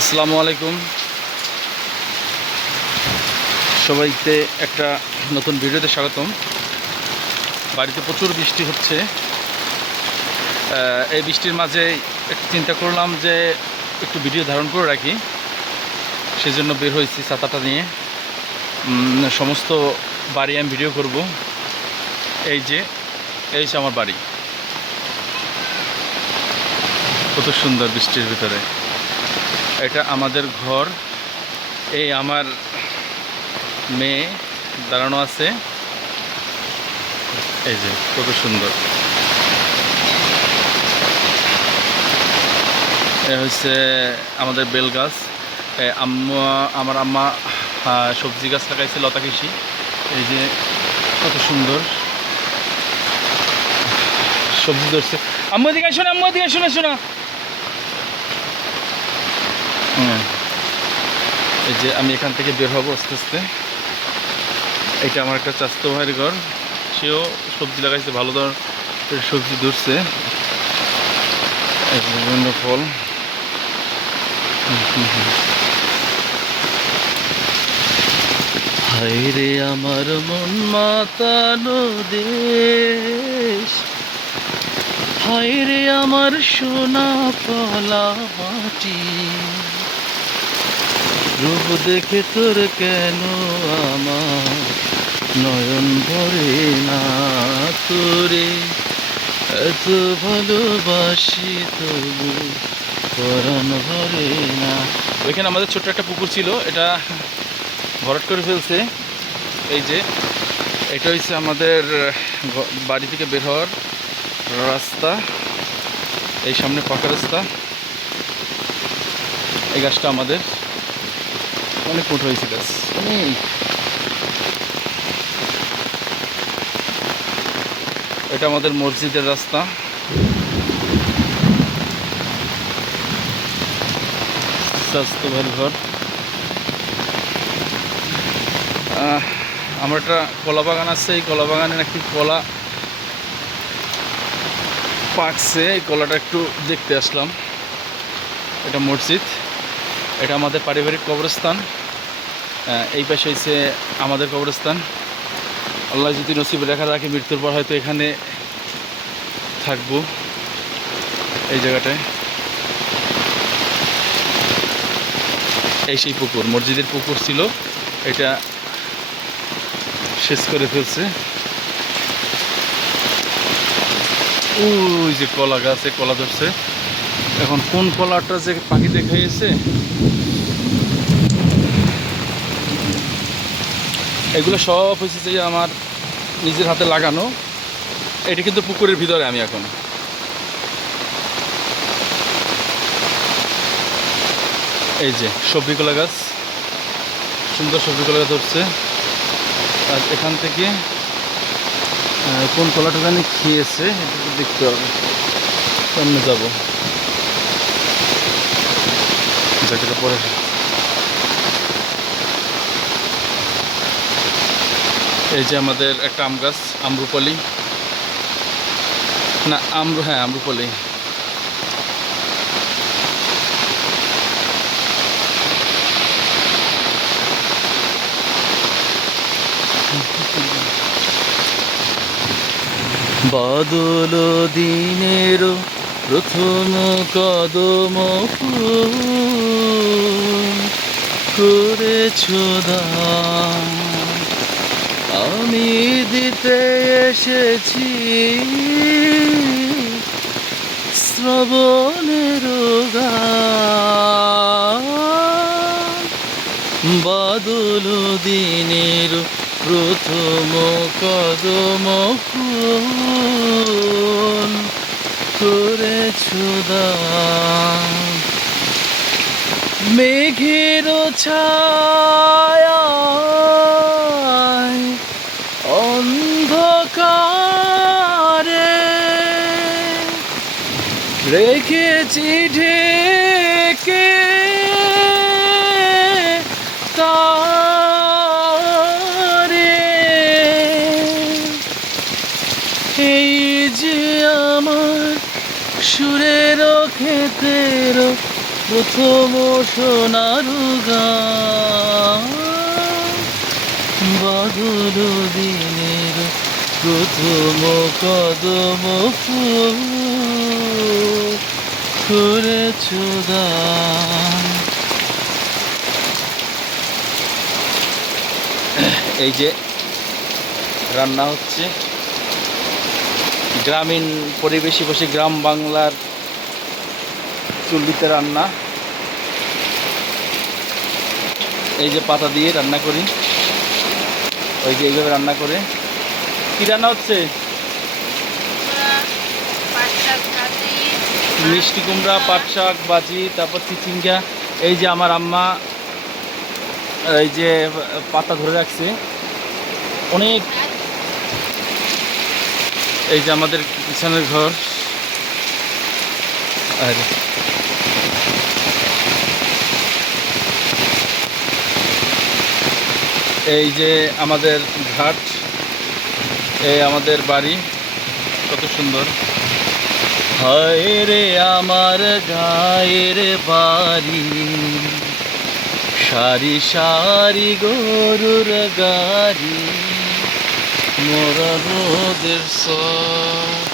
আসসালামু আলাইকুম। সবাইকে একটা নতুন ভিডিওতে স্বাগতম। বাড়িতে প্রচুর বৃষ্টি হচ্ছে। এই বৃষ্টির মাঝে একটু চিন্তা করলাম যে একটু ভিডিও ধারণ করে রাখি। সেজন্য বের হয়েছি ছাতাটা নিয়ে। সমস্ত বাড়ি আমি ভিডিও করব। এই যে, এই আমার বাড়ি। কত সুন্দর বৃষ্টির ভিতরে। এটা আমাদের ঘর। এই আমার মেয়ে দাঁড়ানো আছে। এই যে, কত সুন্দর। এ হচ্ছে আমাদের বেল গাছ। আম্মা, আমার আম্মা সবজি গাছ লাগাইছে, লতা কৃষি। এই যে, কত সুন্দর। সবজি ধরছে। আম্মু, এদিকে শোনা আম্মু, এদিকে শোনা শোনা হ্যাঁ। এই যে আমি এখান থেকে বের হব আস্তে আস্তে। এটা আমার একটা চাস্তো ভাইয়ের ঘর। সেও সবজি লাগাইছে, ভালো ধরনের সবজি ধরছে। বিভিন্ন ফল। হাইরে আমার মন মাতানো দেশ। হায়রে আমার সোনা পলা মাটি। রূপ দেখে তোর কেন আমার নয়ন ভরে না তোরে? এত ভালোবাসি তবু পরাণ ভরে না। ওইখানে আমাদের ছোট্ট একটা পুকুর ছিল, এটা ভরাট করে ফেলছে। এই যে, এটা হচ্ছে আমাদের বাড়ি থেকে বের হওয়ার রাস্তা। এই সামনে পাকা রাস্তা। এই গাছটা আমাদের। অনেক ফুট হয়েছে গাছ অনেক এটা আমাদের মসজিদের রাস্তা। স্বাস্থ্য ঘর। আমার একটা কলা বাগান আছে এই কলা বাগানে নাকি কলা পাকছে। এই কলাটা একটু দেখতে আসলাম। এটা মসজিদ। এটা আমাদের পারিবারিক কবরস্থান। এই পাশে হচ্ছে আমাদের কবরস্থান। আল্লাহ যদি নসিব রেখা রাখে মৃত্যুর পর হয়তো এখানে থাকব এই জায়গাটায়। এই সেই পুকুর, মসজিদের পুকুর ছিল। এটা শেষ করে ফেলছে। ওই যে কলা গাছে কলা ধরছে। এখন কোন কলাটা যে পাখিতে খাইয়েছে এগুলো সব হয়েছে যে আমার নিজের হাতে লাগানো। এটা কিন্তু পুকুরের ভিতরে আমি এখন। এই যে সবজি কলা গাছ। সুন্দর সবজি কলা গাছ ধরছে। আর এখান থেকে কোন কলাটা জানি খেয়েছে, এটা দেখতে হবে। সামনে যাব। পরে। এই যে আমাদের একটা আম গাছ, আমরুপালি না, আমরু হ্যাঁ আমরুপালি বাদল দিনের প্রথম কদম করেছ দান। আমি দিতে এসেছি শ্রবণের বাদল দিনের প্রথম কদম ফুল করেছ দান। মেঘের ছায়া রেখেছি ঢেকে তারে। এই যে আমার সুরের ক্ষেতের প্রথম সোনার গান বাদল দিনের প্রথম কদম ফুল করেছ এই যে রান্না হচ্ছে। গ্রামীণ পরিবেশে বসে গ্রাম বাংলার চুল্লিতে রান্না। এই যে পাতা দিয়ে রান্না করি। ওই যে এইভাবে রান্না করে। কি রান্না হচ্ছে? মিষ্টি কুমড়া, পাট শাক বাজি তারপর চিচিঙ্গা এই যে আমার আম্মা, এই যে পাতা ধরে রাখছে। অনেক এই যে আমাদের কিষানের ঘর। আর। এই যে আমাদের ঘাট। এই আমাদের বাড়ি। কত সুন্দর। হায় রে আমার গায়ের বাড়ি। সারি সারি গরুর গাড়ি। মোরা রোদের সর